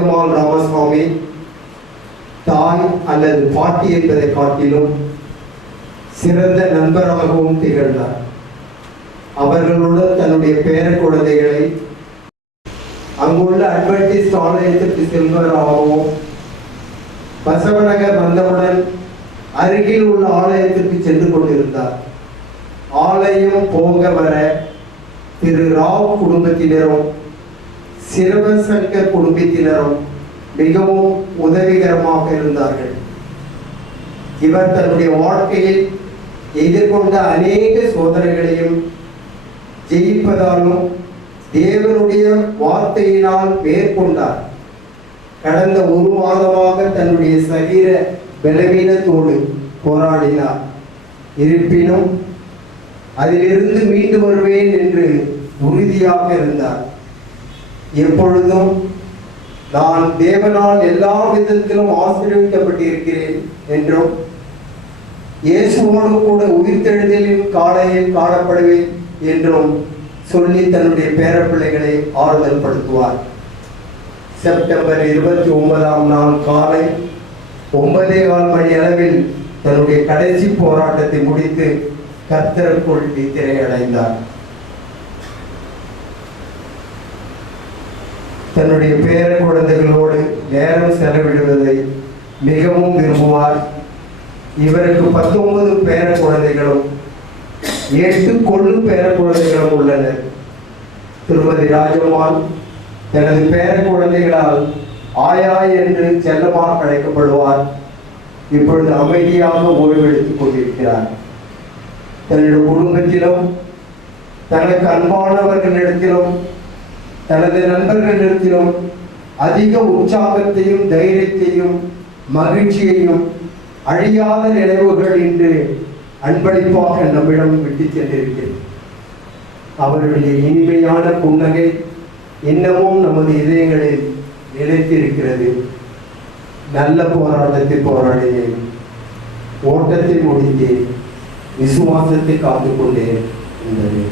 ராஜம்மாள் ராமசுவாமி தாய் அல்லது பாட்டி என்பதை காட்டிலும் சிறந்த நண்பராகவும் திகழ்ந்தார். அவர்களுடன் தன்னுடைய பேர குழந்தைகளை அங்குள்ள அட்வென்டிஸ்ட் ஆலயத்திற்கு செல்வராகவும், பசவநகர் வந்தவுடன் அருகில் உள்ள ஆலயத்திற்கு சென்று கொண்டிருந்தார். ஆலயம் போக வர திரு ராவ் குடும்பத்தினரும் சிரவசங்கர் குடும்பத்தினரும் மிகவும் உதவிகரமாக இருந்தார்கள். இவர் தன்னுடைய வாழ்க்கையில் எதிர்கொண்ட அநேக சோதனைகளையும் ஜெயிப்பதாலும் தேவனுடைய வார்த்தையினால் மேற்கொண்டார். கடந்த 1 மாதமாக தன்னுடைய சரீர பலவீனத்தோடு போராடினார். இருப்பினும் அதிலிருந்து மீண்டு வருவேன் என்று உறுதியாக இருந்தார். எப்பொழுதும் நான் தேவனால் எல்லா விதத்திலும் ஆசீர்வதிக்கப்பட்டிருக்கிறேன் என்றும் இயேசுவோடு கூட உயிர்த்தெழுதலின் காலையில் காணப்படுவேன் என்றும் சொல்லி தன்னுடைய பேரப்பிள்ளைகளை ஆறுதல் படுத்துவார். செப்டம்பர் 29ஆம் நாள் காலை 9:15 மணி அளவில் தன்னுடைய கடைசி போராட்டத்தை முடித்து கர்த்தருக்குள் நித்திரை அடைந்தார். தன்னுடைய பேர குழந்தைகளோடு நேரம் செலவிடுவதை மிகவும் விரும்புவார். இவருக்கு 19 பேர குழந்தைகளும் 8 கொள்ளு பேர குழந்தைகளும் உள்ளனர். திருமதி ராஜம்மாள் தனது பேர குழந்தைகளால் ஆயா என்று செல்லமாக அழைக்கப்படுவார். இப்பொழுது அமைதியாக ஓய்வெடுத்துக் கொண்டிருக்கிறார். தன்னுடைய குடும்பத்திலும் தனக்கு அன்பானவர்களிடத்திலும் தனது நண்பர்களிடத்திலும் அதிக உற்சாகத்தையும் தைரியத்தையும் மகிழ்ச்சியையும் அழியாத நினைவுகள் இன்று அன்பளிப்பாக நம்மிடம் விட்டு சென்றிருக்கிறது. அவருடைய இனிமையான புன்னகை இன்னமும் நமது இதயங்களில் நிலைத்திருக்கிறது. நல்ல போராட்டத்தை போராடினேன், ஓட்டத்தை முடித்தேன், விசுவாசத்தை காத்துக்கொண்டேன் என்பது.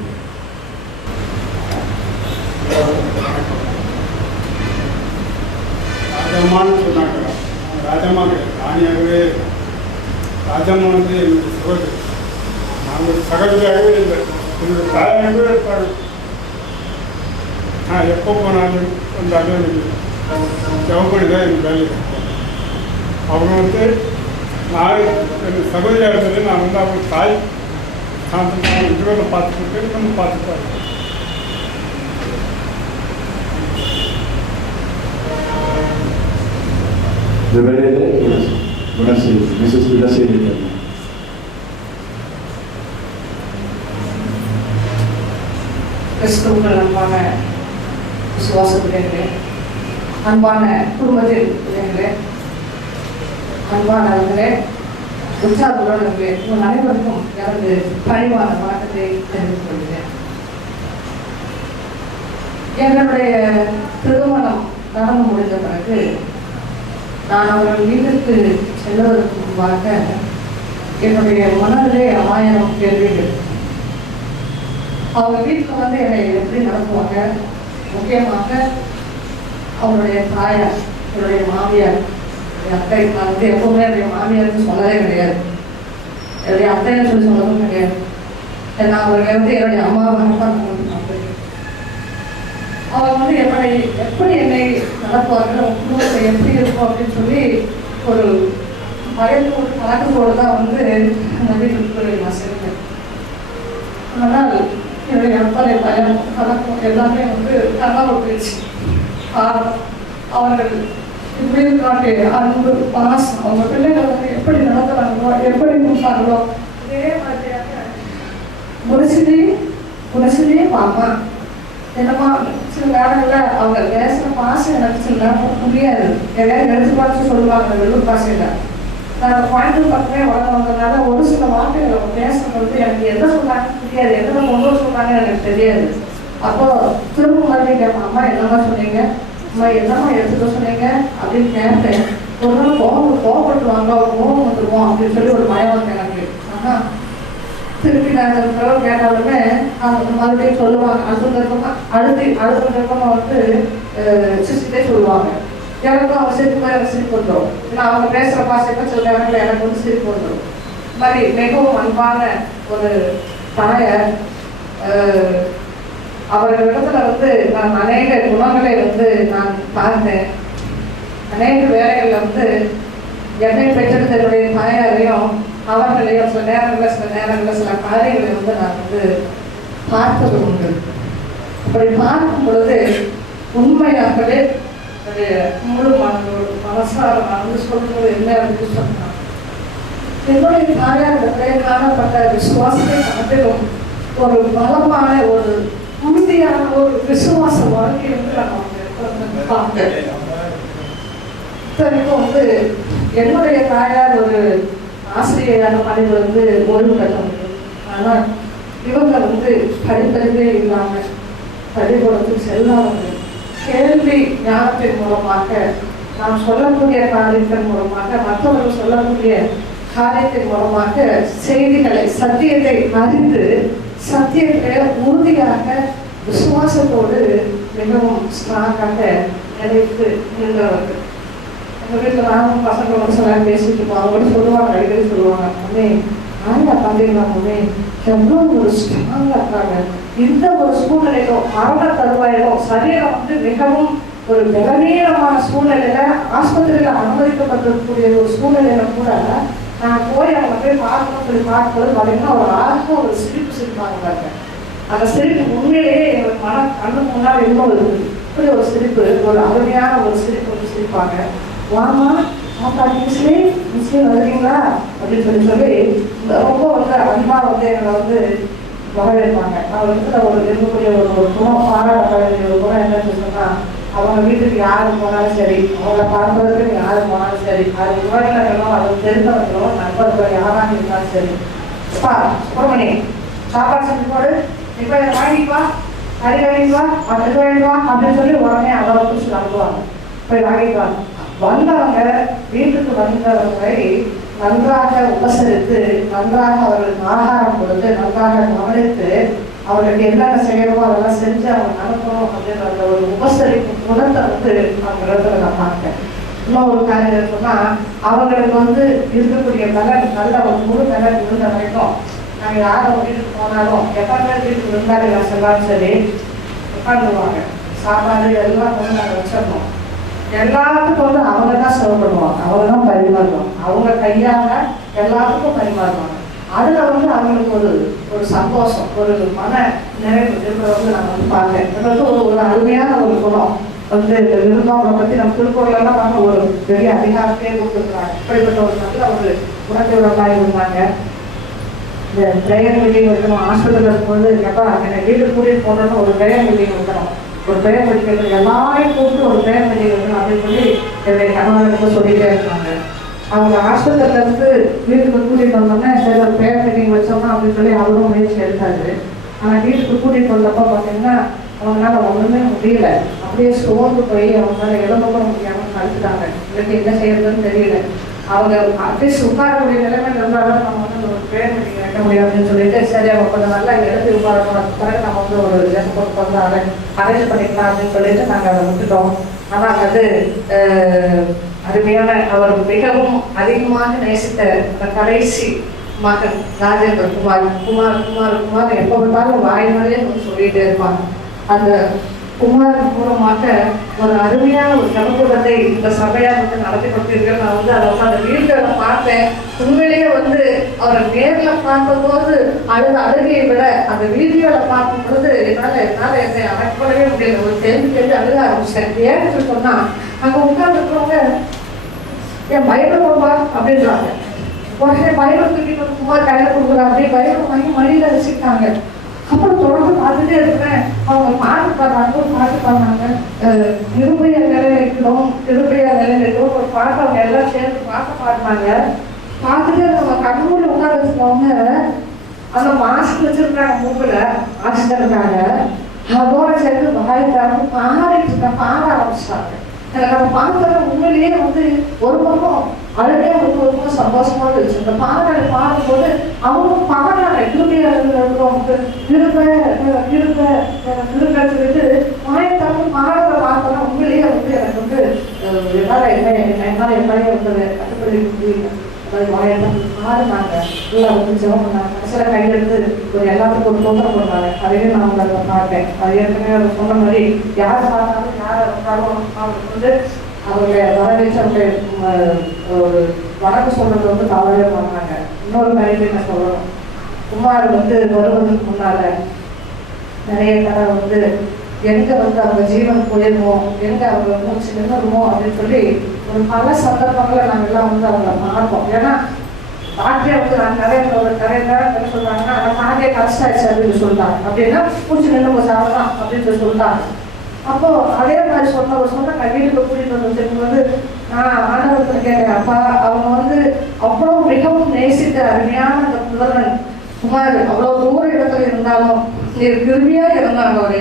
ராஜம்மான்னு சொன்னாங்க. ராஜம்மா ராணியாகவே ராஜம்மா வந்து என்னுடைய சகோதரி. நாங்கள் சகோதரியாகவே இல்லை, என்னுடைய தாயாகவே இருப்பார். எப்போ போனாலும் வந்தாலும் எனக்கு ஜவப்படி தான் எனக்கு வேலை. அவங்க வந்து நான் எனக்கு சகோதரியாக இருந்தது. நான் வந்து அவங்க தாய் சாந்தமாக இதுவரை பார்த்துக்கிட்டு நம்ம பார்த்துப்பாரு. கிறிஸ்துவுக்குள் அன்பான விசுவாச பிள்ளைகளே, அன்பான குடும்பத்தில் பிள்ளைகளே, அன்பானவர்களே, உற்சாகத்துள்ளவர்களே, உங்கள் அனைவருக்கும் எனது பணிவான வணக்கத்தை தெரிவித்துக் கொள்கிறேன். எங்களுடைய திருமணம் நடந்து முடிந்த பிறகு நான் அவர்கள் வீட்டிற்கு செல்வதற்கு முன்பாக என்னுடைய மனதிலே 1000 கேள்விகள். அவங்க வீட்டில் வந்து என்னை எப்படி நடத்துவாங்க, முக்கியமாக அவருடைய தாயார், என்னுடைய மாமியார், அத்தை. நான் வந்து எப்பவுமே என்னுடைய மாமியார்னு சொல்லவே கிடையாது, என்னுடைய அத்தைன்னு சொல்லி சொல்லவும் கிடையாது. நான் அவர்களை வந்து என்னுடைய அம்மாவாக தான் அவங்க வந்து எப்படி என்னை நடத்துவார்கள், அவங்க குடும்பத்தை எப்படி இருக்கும் அப்படின்னு சொல்லி ஒரு பயத்தோடு கலக்கத்தோடு தான் வந்து அந்த வீட்டுக்கு நான் சேர்ந்தேன். ஆனால் என்னுடைய அத்தனை பயம் கலக்கம் எல்லாமே வந்து கனவு போயிடுச்சு. காரணம் அவர்கள் இப்படி காட்டு அன்பு பாசம், அவங்க பிள்ளைகள் வந்து எப்படி நடத்துறாங்களோ எப்படி கொடுத்தாங்களோ இதே மாதிரியாக முடிச்சுலேயே மாமா என்னம்மா சில நேரங்களில் அவங்க பேசுகிற பாசம் எனக்கு சில நேரம் முடியாது. எதையாவது எடுத்து பார்த்து சொல்லுவாங்க வெள்ளூர் பாசையில். நான் கோயம்புத்தூர் பக்கமே வளர்ந்ததுனால ஒரு சில வார்த்தைகள் அவங்க பேசுறது எனக்கு எதை சொல்கிறாங்கன்னு தெரியாது, எதை கொண்டு சொல்கிறாங்க எனக்கு தெரியாது. அப்போது திரும்ப மறுபடியும் கேட்பேன், அம்மா என்னம்மா சொன்னீங்க, அம்மா என்னம்மா எடுத்துக்க சொன்னீங்க அப்படின்னு கேட்டேன். ஒரு நாள் கோவப்பட்டுருவாங்க, கோவம் வந்துடுவோம் அப்படின்னு சொல்லி ஒரு பயம் வந்து எனக்கு. ஆனால் திருப்பி நான் கேட்டாலுமே அவங்க மறுபடியும் சொல்லுவாங்க. அடுத்த கற்பமாக வந்து சிரிச்சுட்டே சொல்லுவாங்க. எனக்கும் அவங்க சிரிப்பு எனக்கு சிரிப்பு வந்துடும். ஏன்னா அவங்க பேசுகிற பாஷைப்ப சில நேரங்களில் எனக்கு வந்து சிரிப்பு வந்துடும். இந்த மாதிரி மிகவும் அன்பான ஒரு தாயார். அவர்களிடத்துல வந்து நான் அநேக குணங்களை வந்து நான் பார்த்தேன். அநேக வேலைகளில் வந்து என்னை பெற்றது என்னுடைய தாயாரையும் அவர்களையும் சில நேரங்களில் சில காரியங்களை வந்து நான் வந்து பார்த்தது உண்டு. அப்படி பார்க்கும் பொழுது உண்மையாகவே முழு மனசார நான் வந்து சொல்லும்போது என்ன அப்படின்னு சொன்னான், என்னுடைய தாயாரிடத்திலே காணப்பட்ட விசுவாசத்தை காட்டிலும் ஒரு பலமான ஒரு உறுதியான ஒரு விசுவாச வாழ்க்கை வந்து நான் பார்த்தேன். இத்தனைக்கும் வந்து என்னுடைய தாயார் ஒரு ஆசிரியரான பணிவு வந்து ஓய்வு பெற்ற முடியும். ஆனால் இவங்க வந்து படிப்பறிவே இல்லாமல் பள்ளிக்கூடத்துக்கு செல்லாமல் கேள்வி ஞானத்தின் மூலமாக நாம் சொல்லக்கூடிய காரியத்தின் மூலமாக மற்றவர்கள் சொல்லக்கூடிய காரியத்தின் மூலமாக செய்திகளை சத்தியத்தை அறிந்து சத்தியத்தை உறுதியாக விசுவாசத்தோடு மிகவும் ஸ்ட்ராங்காக நினைத்து நின்றவர்கள். எங்கள் வீட்டில் நானும் பசங்களோட சில பேசிட்டு இருப்போம். அவங்க சொல்லுவாங்க, அடிக்கடி சொல்லுவாங்க, அம்மே ஆயா பார்த்தீங்களா அம்மே எவ்வளோ ஒரு ஸ்ட்ராங்காக இருக்காங்க. இந்த ஒரு சூழ்நிலையிலும் மரண தருவாயிலும் சரீரம் வந்து மிகவும் ஒரு பலவீனமான சூழ்நிலையில ஆஸ்பத்திரியில அனுமதிக்கப்பட்டிருக்கக்கூடிய ஒரு சூழ்நிலையில கூட நான் போய் அவங்க போய் பார்க்கணும் சொல்லி பார்க்கும்போது பார்த்தீங்கன்னா ஒரு அழகாக ஒரு சிரிப்பு சிரிப்பாங்க பாருங்க. அந்த சிரிப்பு உண்மையிலேயே எங்களுக்கு கண்ணு முன்னால் இன்னும் இருக்குது. இப்படி ஒரு சிரிப்பு, ஒரு அருமையான ஒரு சிரிப்பு வந்து சிரிப்பாங்க. வாமா ஆப்பா மிஸ்லி வருவீங்களா அப்படின்னு சொல்லி ரொம்ப வந்து அன்பாக வந்து எங்களை வந்து வரவேற்பாங்க. அவங்க வந்து ஒரு இருக்கக்கூடிய ஒரு குணம் பாராட்டக்கூடிய ஒரு குணம் என்னன்னு சொன்னால், அவங்க வீட்டுக்கு யாரு போனாலும் சரி, அவங்கள பார்ப்பதற்கு யாரு போனாலும் சரி, அது உறவினர்களும் அது தெரிந்தவர்களும் நண்பர்களும் யாராக இருந்தாலும் சரி, அப்பா சுப்பிரமணி சாப்பாடு செஞ்சு போடு, இப்போ இதை வாங்கிப்பா, கறி வாங்கிப்பா, அது வாங்கிப்பா அப்படின்னு சொல்லி உடனே அவரை பிடிச்சி நம்புவாங்க. போய் வாங்கிக்குவாங்க. வந்தவங்க வீட்டுக்கு வந்தவர்களை நன்றாக உபசரித்து நன்றாக அவர்களுக்கு ஆகாரம் கொடுத்து நன்றாக கவனித்து அவர்களுக்கு என்னென்ன செய்யணுமோ அதெல்லாம் செஞ்சு அவங்க அனுப்பணும் அப்படின்ற ஒரு உபசரிப்பு குணத்தை வந்து அவங்க இடத்துல நான் பார்த்தேன். இன்னொரு காரியம் சொன்னால், அவங்களுக்கு வந்து இருக்கக்கூடிய பலன் நல்ல ஒரு முழு பலன் இருந்த வரைக்கும் நாங்கள் யாரும் வீட்டுக்கு போனாலும் எப்பவுமே வீட்டுக்கு விருந்தாளிகளை செல்லாலும் சரி உட்காந்துருவாங்க. சாப்பாடு எல்லாம் வந்து நாங்கள் வச்சிடணும். எல்லாத்துக்கும் வந்து அவங்க தான் சர்வ் பண்ணுவாங்க, அவங்க தான் பரிமாறுவாங்க, அவங்க கையால் எல்லாத்துக்கும் பரிமாறுவாங்க. அதில் வந்து அவங்களுக்கு ஒரு ஒரு சந்தோஷம், ஒரு மன நிறைவு இருக்கிறத வந்து நான் வந்து பார்த்தேன். இது வந்து ஒரு அருமையான ஒரு குணம் வந்து இந்த விருந்தவங்களை பற்றி நம்ம திருக்குறளெல்லாம் பார்க்க ஒரு பெரிய அதிகாரத்தையே கொடுத்துருக்காங்க. இப்படிப்பட்ட ஒரு நல்ல ஒரு குணத்தையுள்ளதாக இருந்தாங்க. இந்த பிரேயர் மீட்டிங் வைக்கணும், ஹாஸ்பிட்டலில் இருக்கும்போது எப்போ என்னை வீட்டுக்கு கூட்டிகிட்டு போனோன்னு ஒரு பிரேயர் மீட்டிங் வைக்கணும், ஒரு பிரேயர் மீட்டிங் எல்லாரையும் கூப்பிட்டு ஒரு பிரேயர் மீட்டிங் வைக்கணும் அப்படின்னு சொல்லி என்னுடைய கணவனுக்கு சொல்லிகிட்டே இருக்காங்க. அவங்க ஹாஸ்பிட்டல்லேருந்து வீட்டுக்கு கூட்டிகிட்டு வந்தோன்னே சரி ஒரு பிரேயர் மீட்டிங் வச்சோம்னா அப்படின்னு சொல்லி அவரும் முயற்சி எடுத்தாரு. ஆனால் வீட்டுக்கு கூட்டிகிட்டு வந்தப்போ பார்த்தீங்கன்னா அவங்களால ஒன்றுமே முடியல, அப்படியே சோர்ந்து போய் அவங்களால எழுத கூட முடியாமல் கழிச்சுட்டாங்க. எனக்கு என்ன செய்யறதுன்னு தெரியல. அவங்க அட்லீஸ்ட் உட்காரக்கூடிய நிலைமையில் இருந்தாலும் நம்ம வந்து ஒரு பிரேயர் மீட்டிங் வைக்க முடியும் அப்படின்னு சொல்லிட்டு சரி அவங்க கொஞ்சம் நல்லா எழுதி உட்காரணும், பிறகு நம்ம வந்து ஒரு லெட்டர் போட்டு வந்து அரேஞ்ச் பண்ணிக்கலாம் அப்படின்னு சொல்லிட்டு நாங்கள் அதை விட்டுட்டோம். ஆனால் அது அருமையான அவர் மிகவும் அதிகமாக நேசித்த அந்த கடைசி மகன் ராஜேந்திர குமார் எப்போ பார்த்தாலும் வாய்மொழியே வந்து சொல்லிகிட்டே இருப்பாங்க. அந்த குமார் மூலமாக ஒரு அருமையான ஒரு சமூகத்தை இந்த சபையாக வந்து நடத்தி கொடுத்தீர்கள். நான் வந்து அதை வந்து அந்த வீட்டில் பார்த்தேன். உண்மையிலேயே வந்து அவரை நேரில் பார்த்தபோது அழுகையை விட அந்த வீடியோவில் பார்க்கும் பொழுது என்னால் என்னை அடக்கப்படவே முடியல. ஒரு தெரிஞ்சு அழுக ஆரம்பிச்சேன். ஏன்னு சொன்னால் அங்கே உட்கார்ந்துருக்கவங்க என் பைபிள் கொடுப்பா அப்படின்றாங்க. உடனே பைபிள் தூக்கிட்டு வந்து குமார் கையில் கொடுக்குறா, அப்படியே பைபிள் வாங்கி மடியில் வச்சுக்கிட்டாங்க. அப்புறம் தொடர்ந்து பார்த்துட்டே இருக்கிறேன். அவங்க பாட்டு பாடுறாங்க, ஒரு பாட்டு பாடுறாங்க, இருபையா நிலையிலும் திருப்பையா நிலையிலும் ஒரு பாட்டு அவங்க எல்லாம் சேர்ந்து பாட்டு பாடுறாங்க. பார்த்துட்டு அவங்க கண்ணூரில் உட்காந்துருக்கவங்க அந்த மாஸ்க் வச்சிருக்காங்க, மூக்கில் ஆக்சிஜன் இருக்காங்க. அதோட சேர்ந்து வாய் தரப்பு பாடிட்டு இருக்க பாட ஆரம்பிச்சிட்டாங்க. எனக்கு நம்ம பார்க்கறது உண்மையிலேயே வந்து ஒரு பக்கம் அழுகே வந்து ஒரு பக்கம் சந்தோஷமா இருந்துச்சு. இந்த பாடலை பாடும்போது அவங்க பாடுறாங்க, திருப்பியாளர்களுக்கு இருப்ப சொல்லிட்டு வாயை தரப்பு பாடுறத பார்த்தோன்னா உண்மையிலேயே வந்து எனக்கு வந்து ஒரு தொந்தரவு பண்ணாங்க. அதையும் நான் உங்களை பார்த்தேன். அது ஏற்கனவே அவர் சொன்ன மாதிரி யார் பார்த்தாலும் யாரை இருந்தாலும் அவங்களுக்கு வந்து அவருடைய வரவேற்று அவருடைய ஒரு வணக்கம் சொல்றது வந்து தவறவே பண்ணாங்க. இன்னொரு காரியத்தை நான் சொல்லணும். குமார் வந்து வருவதற்கு முன்னால நிறைய தடவை வந்து எங்க வந்து அவங்க ஜீவன் போயிருமோ, எங்க அவங்க மூச்சு நின்றுமோ அப்படின்னு சொல்லி ஒரு பல சந்தர்ப்பங்களை நாங்கள் எல்லாம் வந்து அவங்கள பார்ப்போம். ஏன்னா டாக்டரே வந்து நான் நிறைய நேரம் என்ன சொல்றாங்கன்னா நம்ம ஆகிய கஷ்டம் ஆயிடுச்சு அப்படின்னு சொல்லிட்டாங்க. அப்படின்னா மூச்சு நின்று போச்சு அவ்வளோதான் அப்படின்னு சொல்லி சொல்லிட்டாங்க. அப்போ அதே மாதிரி சொன்ன வீட்டுக்கு கூட்டிட்டு வந்து வந்து நான் ஆண்டவரத்தில் கேட்டேன், அப்பா அவங்க வந்து அவ்வளோ மிகவும் நேசித்த அருமையான அந்த முதல்வன் குமார் அவ்வளோ தூர இடத்துல இருந்தாலும் கிருமியா இருந்தாங்க.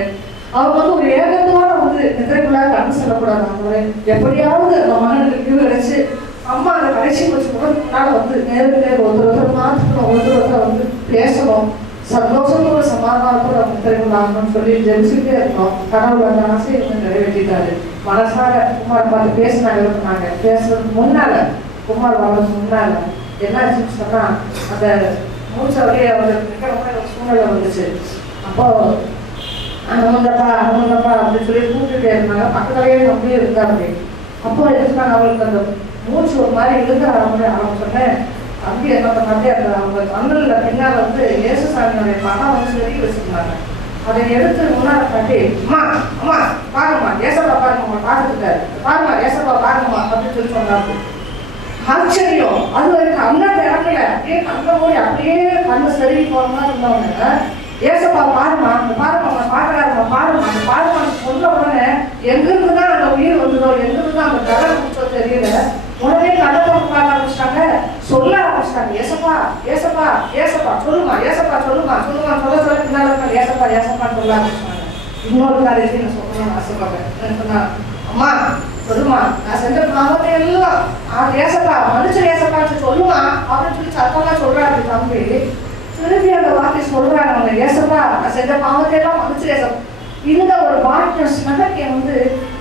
அவங்க வந்து ஒரு ஏகத்தோட வந்து நிதிரைக்குள்ளாக கண்டு செல்லக்கூடாது. அவங்களே எப்படியாவது அந்த மனநிலைக்கு கிடைச்சு அம்மா அந்த கடைசி வச்சு கூட வந்து நேருக்கு ஒருத்தர் பார்த்துக்கணும், ஒருத்தர் வந்து பேசணும், சந்தோஷத்தோட சமாதானத்தோட நிதிரைக்குள்ளாகணும்னு சொல்லி ஜெபிச்சுட்டே இருக்கணும். கடவுள் அந்த ஆசையை வந்து நிறைவேற்றிட்டாரு. மனசார குமார் பார்த்து பேசினாங்க. பேசுறதுக்கு முன்னால குமார் வர்றதுக்கு முன்னால என்ன ஆச்சுன்னு சொன்னா அந்த மூச்ச வழியை அவங்களுக்கு சூழ்நிலை வந்துச்சு. அப்போ அனுமந்தப்பா அப்படின்னு சொல்லி கூப்பிட்டுட்டே இருந்தாங்க. பக்கத்துலயே நம்பியே இருந்தாங்க. அப்போ எதுக்கான அவங்களுக்கு அந்த மூச்சு ஒரு மாதிரி இழுக்க ஆரம்பிச்சோன்னே தம்பி என்ன பண்ணாங்க, அந்த அவங்க கண்ணில் பின்னால் வந்து இயேசுசாமியோடைய படம் வந்து செடி வச்சிருந்தாங்க. அதை எடுத்து முன்னாடி காட்டி அம்மா அம்மா பாருங்கம்மா ஏசப்பா பாருங்கம்மா பார்த்துட்டாரு, பாருமா ஏசப்பா பாருங்கம்மா அப்படின்னு சொல்லி சொன்னாங்க. ஆச்சரியம். அது வரைக்கும் அண்ணன் இறங்கல, அப்படியே கண்ணை மூடி அப்படியே கண்ணு சரி போற மாதிரி இருந்தவங்க ஏசப்பா பாருமா பாருமா பாக்குறாருமா பாருமா அந்த பாருமா சொன்ன உடனே எங்கிருந்துதான் அந்த உயிர் வந்ததோ, எங்கிருந்துதான் அந்த கதை குடிச்சோ தெரியல. உடனே கதை பார்க்க ஆரம்பிச்சிட்டாங்க, சொல்ல ஆரம்பிச்சிட்டாங்க, ஏசப்பா ஏசப்பா ஏசப்பா சொல்லுமா ஏசப்பா சொல்லுமா சொல்லுமா சொல்ல பின்னால ஏசப்பா ஏசப்பான்னு சொல்ல ஆரம்பிச்சிட்டாங்க. இன்னொரு காரியத்தையும் நான் சொல்லணும்னு ஆசைப்படுறேன். சொன்னா அம்மா சொல்லுமா நான் செஞ்ச பாவத்தை எல்லாம் ஏசப்பா மனுஷன் ஏசப்பான்னு சொல்லுமா அப்படின்னு சொல்லி சத்தம்லாம் சொல்றாரு தம்பி. திருப்பி அந்த வார்த்தை சொல்றாங்க அவங்க, ஏசப்பா நான் செஞ்ச பாவத்தை எல்லாம் மனுஷன் ஏசப்பா. இந்த ஒரு வாக்கியம் நகைக்கு வந்து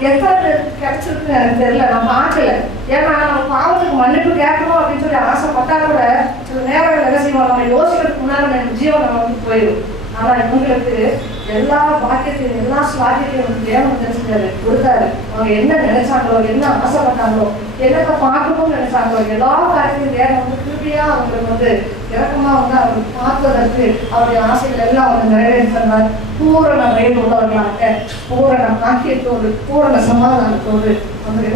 எத்தனை கிடைச்சிருக்குன்னு எனக்கு தெரியல, நான் பார்க்கல. ஏன்னா நம்ம பாவத்துக்கு மன்னிப்பு கேட்கணும் அப்படின்னு சொல்லி ஆசைப்பட்டா கூட சில நேரம் என்ன செய்வோம், நம்ம யோசிக்கிறதுக்கு முன்னாடி நம்ம ஜீவன் நம்ம வந்து போயிடும். ஆனா இவங்களுக்கு எல்லா பாக்கியத்தையும் எல்லா ஸ்லாக்கியத்தையும் வந்து தேவன் தெரிஞ்சுட்டாரு கொடுத்தாரு. அவங்க என்ன நினைச்சாங்களோ, என்ன ஆசைப்பட்டாங்களோ, என்னத்தை பார்க்கணும்னு நினைச்சாங்களோ எல்லா காரியத்தையும் தேவன் வந்து திருப்பியா அவங்களுக்கு வந்து இறக்கமா வந்து அவங்களுக்கு பார்ப்பதற்கு அவருடைய ஆசைகள் எல்லாம் வந்து நிறைவேற்றினார். பூரண வயது உள்ளவர்களாக பூரண பாக்கியத்தோடு பூரண சமாதானத்தோடு வந்து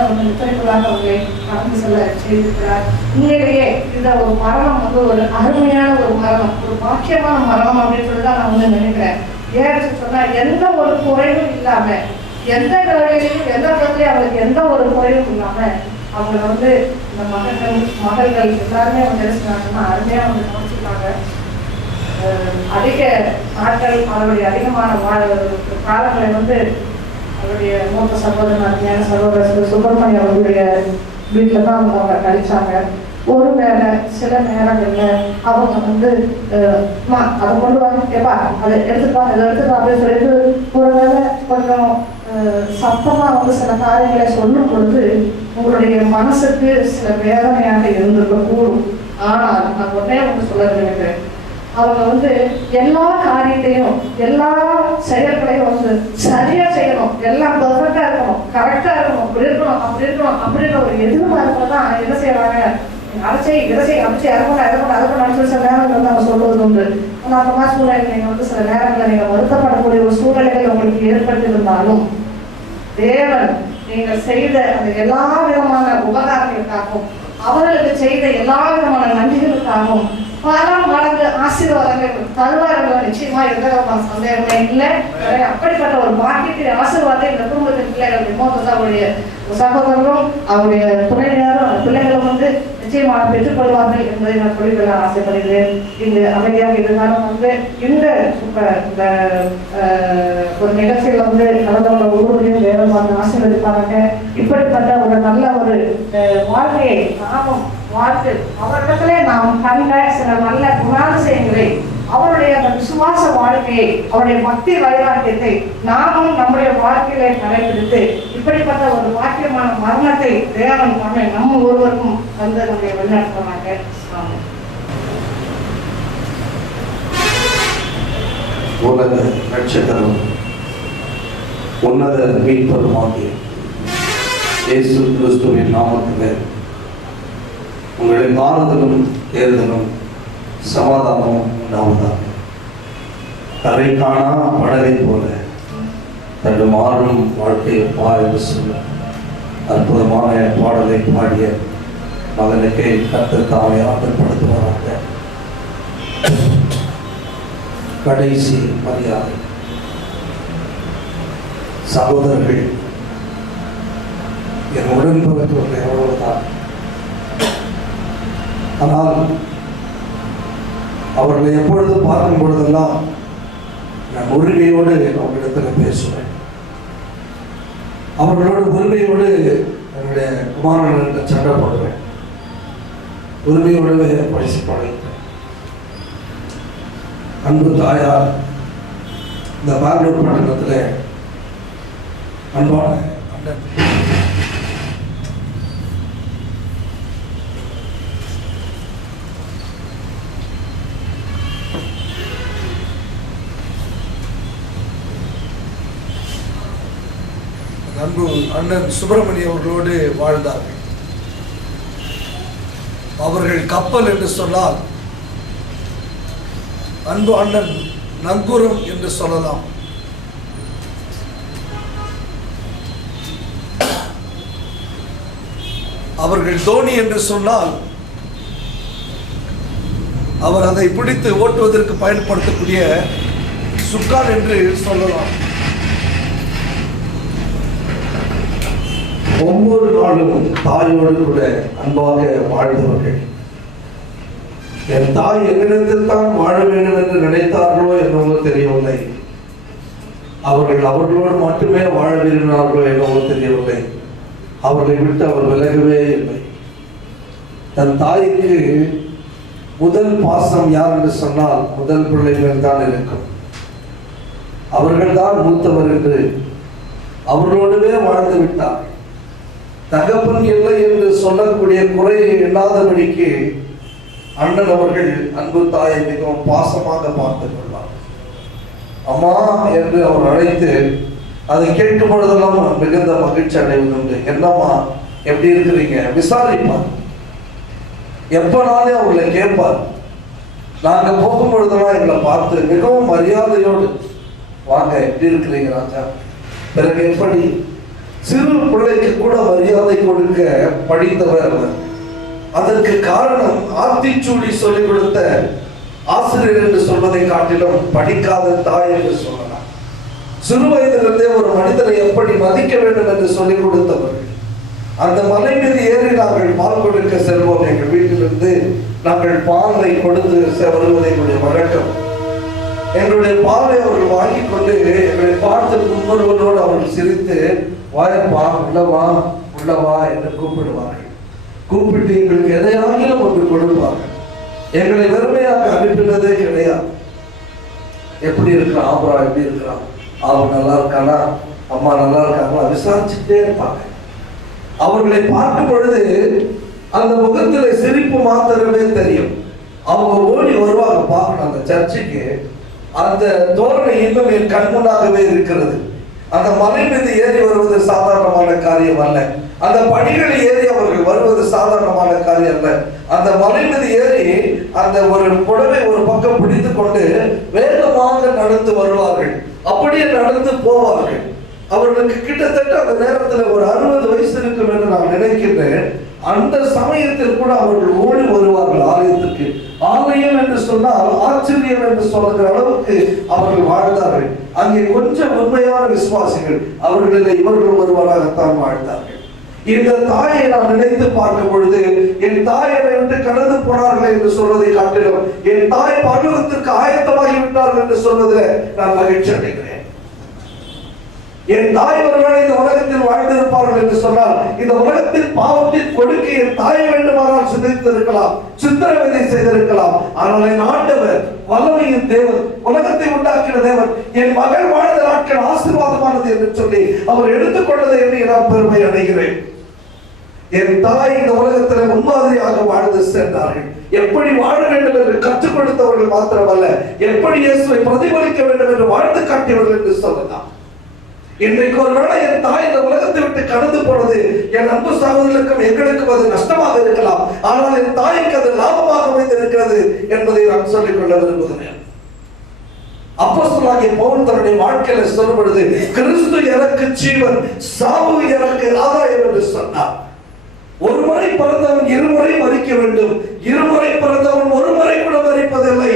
வந்து நித்திரைக்குள்ளாக அவர்களை கடந்து செல்ல செய்திருக்கிறார். உண்மையிலேயே இந்த ஒரு மரணம் வந்து ஒரு அருமையான ஒரு மரணம், ஒரு பாக்கியமான மரணம் அப்படின்னு சொல்லி தான் நான் வந்து நினைக்கிறேன். ஏன்னு சொன்னா எந்த ஒரு குறைவும் இல்லாம, எந்த வேலையிலையும் எந்த இடத்துலையும் அவங்களுக்கு எந்த ஒரு குறைவும் இல்லாம அவங்கள வந்து இந்த மகள்கள் எல்லாருமே வந்து நினைச்சாங்கன்னா அருமையா வந்து கவனிச்சுட்டாங்க. அதிக நாட்கள் அவருடைய அதிகமான காலங்களை வந்து அவருடைய மூத்த சகோதரன் அருமையான சகோதரர் சுப்பிரமணியம் அவருடைய வீட்டில் தான் வந்து அவங்க கழிச்சாங்க. ஒருவேளை சில நேரங்கள்ல அவங்க வந்து அதை கொண்டு வாங்க கேப்பா அதை எடுத்துப்பா இதை எடுத்துப்பா அப்படின்னு சொல்லிட்டு ஒருவேளை கொஞ்சம் சத்தமா வந்து சில காரியங்களை சொல்லும் பொழுது உங்களுடைய மனசுக்கு சில வேதனையாக இருந்திருக்க கூடும். ஆனால் நான் ஒன்னே வந்து சொல்ல நினைக்கிறேன், அவங்க வந்து எல்லா காரியத்தையும் எல்லா செயல்களையும் வந்து சரியா செய்யணும், எல்லாம் பெர்ஃபெக்டா இருக்கணும், கரெக்டா இருக்கணும், அப்படி இருக்கணும் அப்படி இருக்கணும் அப்படின்ற ஒரு எதிர்பார்ப்புல தான் என்ன செய்யறாங்க, அரைச்சி இறைச்சி அமைச்சு இறக்கணும் இறக்கணும் அதை பண்ண சில நேரங்கள் வந்து அவங்க சொல்வது உண்டு. ஆனால் அந்த மாதிரி சூழ்நிலை நீங்கள் வந்து சில நேரங்களில் நீங்கள் வருத்தப்படக்கூடிய ஒரு சூழ்நிலைகள் உங்களுக்கு ஏற்பட்டிருந்தாலும் தேவன் நீங்கள் செய்த அந்த எல்லா விதமான உபகாரங்களுக்காகவும் அவர்களுக்கு செய்த எல்லா விதமான நன்றிகளுக்காகவும் பல மடங்கு ஆசீர்வாதங்கள் தருவார்கள். நிச்சயமா எந்த விதமான சந்தேகமே இல்லை. அப்படிப்பட்ட ஒரு பாக்கியத்தின் ஆசீர்வாதத்தை இந்த குடும்பத்தின் பிள்ளைகள் அவருடைய சகோதரரும் அவருடைய துணையினரும் பிள்ளைகளும் வந்து நிச்சயமாக பெற்றுக்கொள்வார்கள் என்பதை நான் சொல்லிக்கொள்ள ஆசைப்படுகிறேன். இங்கு அமைதியாக இருந்தாலும் வந்து இந்த ஒரு நிகழ்ச்சியில் வந்து கலந்தவங்க ஒவ்வொருவரையும் வேறுபாடு ஆசீர்வதிப்பாங்க. இப்படிப்பட்ட ஒரு நல்ல ஒரு வாழ்க்கையை நாமும் வாழ்த்து அவரிடத்திலே நாம் கண்ட சில நல்ல குணாதிசயங்களை, அவருடைய அந்த விசுவாச வாழ்க்கையை, அவருடைய பக்தி வைராக்கியத்தை நாமும் நம்முடைய வாழ்க்கையிலே கடைபிடித்து இப்படிப்பட்ட ஒரு பாக்கியமான மரணத்தை தேவன் பண்ண நம்ம ஒருவருக்கும் வந்து நம்முடைய வழிநடத்துவாங்க. உலக ரட்சகரும் உன்னத மீட்பருமாகிய இயேசு கிறிஸ்துவின் நாமத்தில் உங்களுடைய ஆறுதலும் தேர்தலும் சமாதானமும் உண்டாவதாக. கரை காணா படகை போல தடுமாறும் வாழ்க்கையை என்று சொல்ல அற்புதமான பாடலை பாடிய மகனுக்கு கர்த்தர் தாமே ஆற்றப்படுத்துவாராக. கடைசி மரியாதை. சகோதரர்கள், என் உடன்பிறந்தவர்கள் எவ்வளவுதான், ஆனால் அவர்களை எப்பொழுது பார்க்கும் பொழுதெல்லாம் நான் உரிமையோடு அவர்களிடத்தில் பேசுவேன். அவர்களோடு உரிமையோடு என்னுடைய குமாரன் சண்டை போடுவேன். உரிமையோடு பரிசு படைப்பேன். அன்பு தாயார் இந்த பெங்களூர் பட்டணத்தில் அன்பான அண்ணன் அன்பு அண்ணன் சுப்பிரமணிய அவர்களோடு வாழ்ந்தார்கள். அவர்கள் கப்பல் என்று சொன்னால் அன்பு அண்ணன் நங்கூரம் என்று சொல்லலாம். அவர்கள் தோனி என்று சொன்னால் அவர் அதை பிடித்து ஓட்டுவதற்கு பயன்படுத்தக்கூடிய சுக்கான் என்று சொல்லலாம். ஒவ்வொரு நாளும் தாயோடு கூட அன்பாக வாழ்ந்தவர்கள். என் தாய் என்னிடத்தில் தான் வாழ வேண்டும் என்று நினைத்தார்களோ என்னவோ தெரியவில்லை. அவர்களோடு மட்டுமே வாழ விரும்பினார்களோ என்னவோ தெரியவில்லை. அவர்களை விட்டு அவர் விலகவே இல்லை. தன் தாய்க்கு முதல் பாசம் யார் என்று சொன்னால் முதல் பிள்ளைகள் தான் இருக்கும். அவர்கள் தான் மூத்தவர் என்று அவர்களோடவே வாழ்ந்து விட்டார். தகப்பன் இல்லை என்று சொல்லக்கூடிய குறையை எண்ணாதபடிக்கு அண்ணன் அவர்கள் அன்பு தாயை மிகவும் பாசமாக பார்த்துக் கொள்வார். அம்மா என்று அவர் அழைத்து அதை கேட்கும் பொழுதெல்லாம் மிகுந்த மகிழ்ச்சி அடைவதுண்டு. என்னம்மா எப்படி இருக்கிறீங்க விசாரிப்பார். எப்பனாலே அவர்களை கேட்பார். நாங்க போகும் பொழுதெல்லாம் எங்களை பார்த்து மிகவும் மரியாதையோடு வாங்க எப்படி இருக்கிறீங்க ராஜா. பிறகு எப்படி சிறு பிள்ளைக்கு கூட மரியாதை கொடுக்க படித்தவர் அவர். அதற்கு காரணம் ஆத்திச்சூடி சொல்லிக் கொடுத்த ஆசிரியர் என்று சொல்வதை காட்டிலும் படிக்காத தாய் என்று சொல்லலாம். சிறு வயதிலிருந்தே ஒரு மனிதனை எப்படி மதிக்க வேண்டும் என்று சொல்லிக் கொடுத்தவர்கள். அந்த மலை மீது ஏறி நாங்கள் பால் கொடுக்க செல்வோம். எங்கள் வீட்டிலிருந்து நாங்கள் பாலை கொடுத்து வருவதை எங்களுடைய வழக்கம். எங்களுடைய பாலை அவர்கள் வாங்கி கொண்டு எங்களை பார்த்து முன்னோர்களோடு அவர்கள் சிரித்து வாயப்பா உள்ளவா உள்ளவா என்று கூப்பிடுவார்கள். கூப்பிட்டு எங்களுக்கு எதையாகிலும் ஒன்று கொடுப்பார்கள். எங்களை வெறுமையாக அனுப்பினதே கிடையாது. எப்படி இருக்கிறான் ஆபரா, எப்படி இருக்கிறான், அவன் நல்லா இருக்கானா, அம்மா நல்லா இருக்காங்களா விசாரிச்சுட்டே இருப்பாங்க. அவர்களை பார்க்கும் பொழுது அந்த முகத்துல சிரிப்பு மாத்திரமே தெரியும். அவங்க ஓடி வருவாங்க பார்க்கணும் அந்த சர்ச்சுக்கு. அந்த தோரணை இன்னும் என் கண் முன்னாகவே இருக்கிறது. அந்த மலை மீது ஏறி வருவது சாதாரணமான காரியம் அல்ல. அந்த படிகளில் ஏறி அவர்கள் வருவது சாதாரணமான காரியம் அல்ல. அந்த மலை மீது ஏறி அந்த ஒரு புடவை ஒரு பக்கம் பிடித்து கொண்டு வேகமாக நடந்து வருவார்கள். அப்படியே நடந்து போவார்கள். அவர்களுக்கு கிட்டத்தட்ட அந்த நேரத்தில் ஒரு 60 வயசு இருக்கும் என்று நான் நினைக்கின்றேன். அந்த சமயத்தில் கூட அவர்கள் ஓடி வருவார்கள் ஆலயத்திற்கு. ஆலயம் என்று சொன்னால் ஆச்சரியம் என்று சொல்லுகிற அளவுக்கு அவர்கள் வாழ்ந்தார்கள். அங்கே கொஞ்சம் உண்மையான விசுவாசிகள் அவர்களில் இவர்கள் ஒருவராகத்தான் வாழ்ந்தார்கள். இந்த தாயை நான் நினைத்து பார்க்கும் பொழுது என் தாயை விட்டு கடந்து போனார்கள் என்று சொல்வதை காட்டிலும் என் தாய் பரலோகத்திற்கு ஆயத்தமாகி விட்டார்கள் என்று சொல்வதில் நான் மகிழ்ச்சி அடைகிறேன். என் தாய் ஒருவேளை இந்த உலகத்தில் வாழ்ந்திருப்பார்கள் என்று சொன்னால் இந்த உலகத்தில் பாவத்தின் கொடுக்க என் தாயை வேண்டுமானால் சிதைத்திருக்கலாம், சித்திரவதை செய்திருக்கலாம். ஆனால் என் ஆண்டவர் வல்லமையின் தேவன், உலகத்தை உண்டாக்கின தேவன், என் மகள் வாழ்ந்த நாட்கள் ஆசீர்வாதமானது என்று சொல்லி அவர் எடுத்துக்கொண்டதை என்று நான் பெருமை அடைகிறேன். என் தாய் இந்த உலகத்தில் முன்மாதிரியாக வாழ்ந்து சென்றார்கள். எப்படி வாழ வேண்டும் என்று கற்றுக் கொடுத்தவர்கள் மாத்திரமல்ல, எப்படி இயேசுவை பிரதிபலிக்க வேண்டும் என்று வாழ்ந்து காட்டியவர்கள் என்று சொல்லலாம். இன்றைக்கு ஒருவேளை என் தாய் இந்த உலகத்தை விட்டு கடந்து போனது என் அன்பு சகோதரர்களுக்கும் எங்களுக்கும் அது நஷ்டமாக இருக்கலாம். ஆனால் என் தாய்க்கு அது லாபமாக அமைந்திருக்கிறது என்பதை நான் சொல்லிக் கொள்ள விரும்புகிறேன். அப்போஸ்தலனாகிய பவுல் தன்னுடைய வாழ்க்கையில சொல்லும் பொழுது, கிறிஸ்து எனக்கு ஜீவன், சாவு எனக்கு ஆதாயம் என்று சொன்னார். ஒரு முறை பிறந்தவன் இருமுறை மரிக்க வேண்டும், இருமுறை பிறந்தவன் ஒரு முறை கூட மரிப்பதில்லை.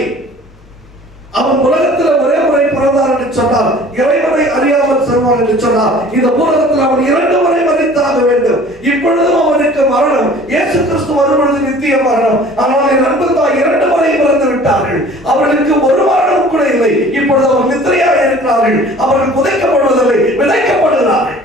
அவன் உலகத்தில் ஒரே முறை பிறந்தான் என்று சொன்னார், இறைவனை அறியாமல் செல்வான் என்று சொன்னார். இந்த உலகத்தில் அவன் 2 முறை மரித்தாக வேண்டும். இப்பொழுதும் அவனுக்கு மரணம், இயேசு கிறிஸ்து வரும்பொழுது நித்திய மரணம். ஆனால் என் அன்பு தாய் 2 முறை பிறந்து விட்டார்கள். அவர்களுக்கு ஒரு மரணம் கூட இல்லை. இப்பொழுது அவர்கள் நித்திரையாக இருக்கிறார்கள். அவர்கள் புதைக்கப்படுவதில்லை, விதைக்கப்படுகிறார்கள்.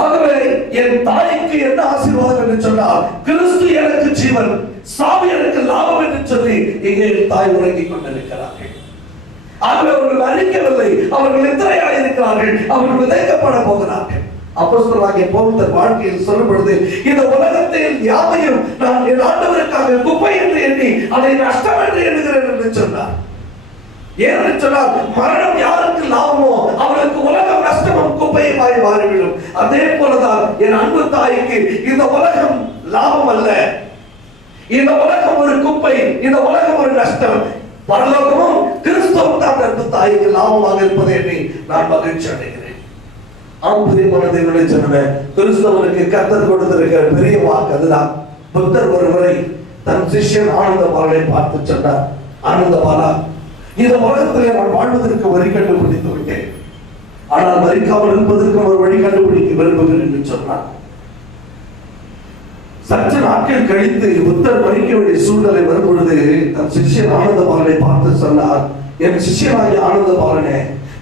ஆகவே என் தாய்க்கு என்ன ஆசீர்வாதம் என்று சொன்னால், கிறிஸ்து எனக்கு ஜீவன், சாவு எனக்கு லாபம் என்று சொல்லி இங்கே தாய் உறங்கிக் கொண்டிருக்கிறார்கள். ஆகவே அவர்கள் அறிக்கவில்லை, அவர்கள் நித்திரையாக இருக்கிறார்கள், அவர்கள் விதைக்கப்பட போகிறார்கள். அப்போஸ்தலனாகிய பவுல் தன் வாழ்க்கையில் சொல்லும் பொழுது, இந்த உலகத்தில் யாவையும் நான் என் ஆண்டவருக்காக குப்பை என்று எண்ணி அதை நஷ்டம் என்று எண்ணுகிறேன் என்று சொன்னார். ஏன்னு சொன்னால், மரணம் யாருக்கு லாபமோ அவர்களுக்கு உலகம் நஷ்டமும் குப்பையுமாய் மாறிவிடும். அதே போலதான் என் அன்பு தாய்க்கு இந்த உலகம் லாபம் அல்ல, இந்த உலகம் ஒரு குப்பை, இந்த உலகம் ஒரு நஷ்டம். பரலோகமும் கிறிஸ்துவும் தான் அன்பு தாய்க்கு லாபமாக இருப்பதை எண்ணி நான் மகிழ்ச்சி அடைகிறேன். ஆம்பரியமானதை சொன்ன கிறிஸ்தவனுக்கு கர்த்தர் கொடுத்திருக்கிற பெரிய வாக்கு அதுதான். புத்தர் ஒருவரை தன் சிஷ்யன் ஆனந்த பாலனை பார்த்து சொன்னார், ஆனந்த பாலா, இந்த உலகத்திலே நான் வாழ்வதற்கு வழி கண்டுபிடித்து விட்டேன், ஆனால் மரிக்காமல் இருப்பதற்கு ஒரு வழி கண்டுபிடிக்க விரும்புகிறேன் என்று சொன்னார். சற்று நாட்கள் கழித்து புத்தர் மரிக்க வேண்டிய சூழ்நிலை வரும்பொழுது தன் சிஷ்யன் ஆனந்த பாலனை பார்த்து சொன்னார், என் சிஷ்யனாகிய ஆனந்த பாலனே,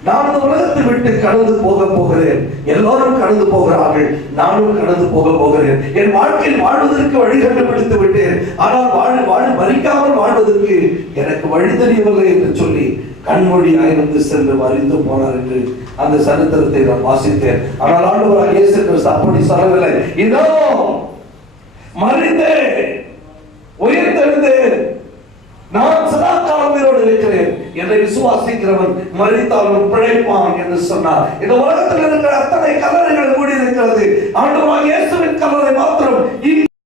நான் இந்த உலகத்தை விட்டு கடந்து போக போகிறேன். எல்லாரும் கடந்து போகிறார்கள், நானும் கடந்து போக போகிறேன். என் வாழ்க்கையில் வாழ்வதற்கு வழி கண்டுபிடித்து விட்டேன், ஆனால் மரிக்காமல் வாழ்வதற்கு எனக்கு வழி தெரியவில்லை என்று சொல்லி கண்மொழியாயிருந்து சென்று மறித்து போனார் என்று அந்த சரித்திரத்தை நான் வாசித்தேன். ஆனால் ஆண்டவராகிய இயேசு கிறிஸ்து அப்படி சொல்லவில்லை. இதோ மறித்தேன், உயிர்த்தெழுந்தேன், நான் சதா காலம் உயிரோடு இருக்கிறேன், என்னை விசுவாசிக்கிறவன் மரித்தாலும் பிழைப்பான் என்று சொன்னார். இந்த உலகத்தில் இருக்கிற அத்தனை கல்லறைகள் மூடி இருக்கிறது, ஆண்டவராகிய இயேசுவின் கல்லறை மாத்திரம்